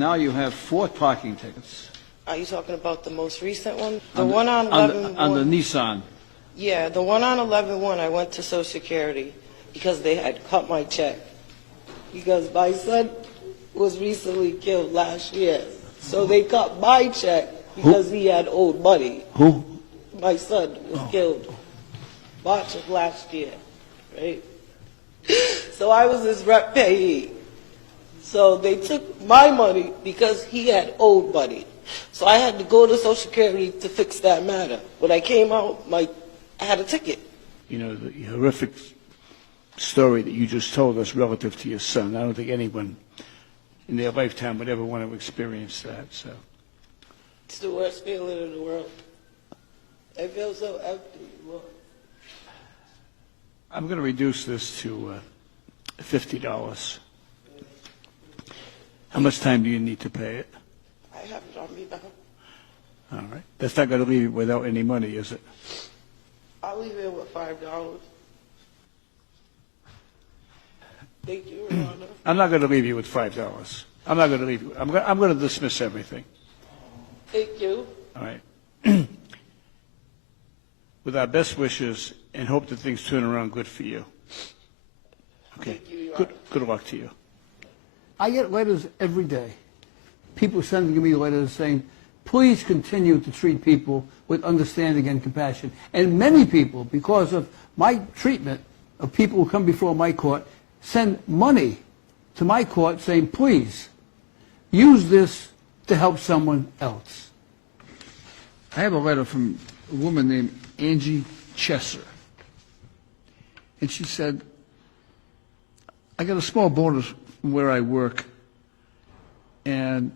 now you have 4 parking tickets. Are you talking about the most recent one? The one on 11-1? On the Nissan. Yeah, the one on 11-1, I went to Social Security because they had cut my check. Because my son was recently killed last year. So they cut my check because he had owed money. Who? My son was killed March of last year, right? So I was his rep payee. So they took my money because he had owed money. So I had to go to Social Security to fix that matter. When I came out, I had a ticket. You know, the horrific story that you just told us relative to your son, I don't think anyone in their lifetime would ever want to experience that. So It's the worst feeling in the world. I feel so empty. Lord. I'm going to reduce this to $50. How much time do you need to pay it? I have it on me now. All right. That's not going to leave you without any money, is it? I'll leave it with $5. Thank you, Your Honor. I'm not going to leave you with $5. I'm not going to leave you. I'm going to dismiss everything. Thank you. All right. With our best wishes and hope that things turn around good for you. Okay. Thank you, Your Honor. Good luck to you. I get letters every day. People sending me letters saying, please continue to treat people with understanding and compassion. And many people, because of my treatment of people who come before my court, send money to my court saying, please, use this to help someone else. I have a letter from a woman named Angie Chesser. And she said, I got a small bonus from where I work, and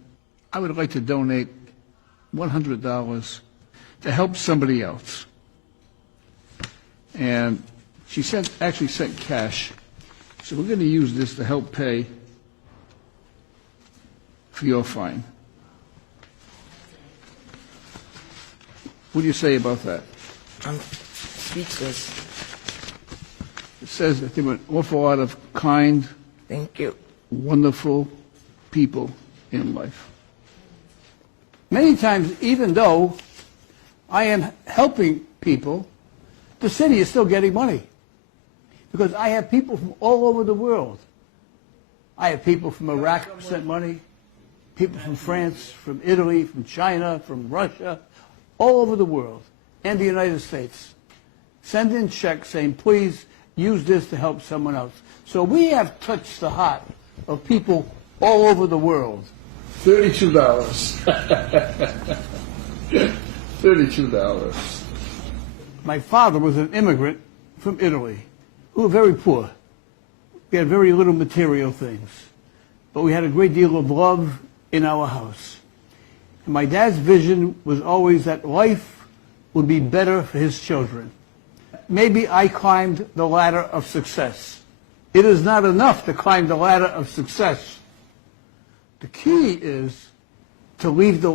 I would like to donate $100 to help somebody else. And she actually sent cash. So we're going to use this to help pay for your fine. What do you say about that? I'm speechless. It says that there were an awful lot of kind, Thank you. wonderful people in life. Many times, even though I am helping people, the city is still getting money. Because I have people from all over the world. I have people from Iraq who sent money, people from France, from Italy, from China, from Russia, all over the world, and the United States. Send in checks saying, please use this to help someone else. So we have touched the heart of people all over the world. $32. $32. My father was an immigrant from Italy. We were very poor. We had very little material things. But we had a great deal of love in our house. And my dad's vision was always that life would be better for his children. Maybe I climbed the ladder of success. It is not enough to climb the ladder of success. The key is to leave the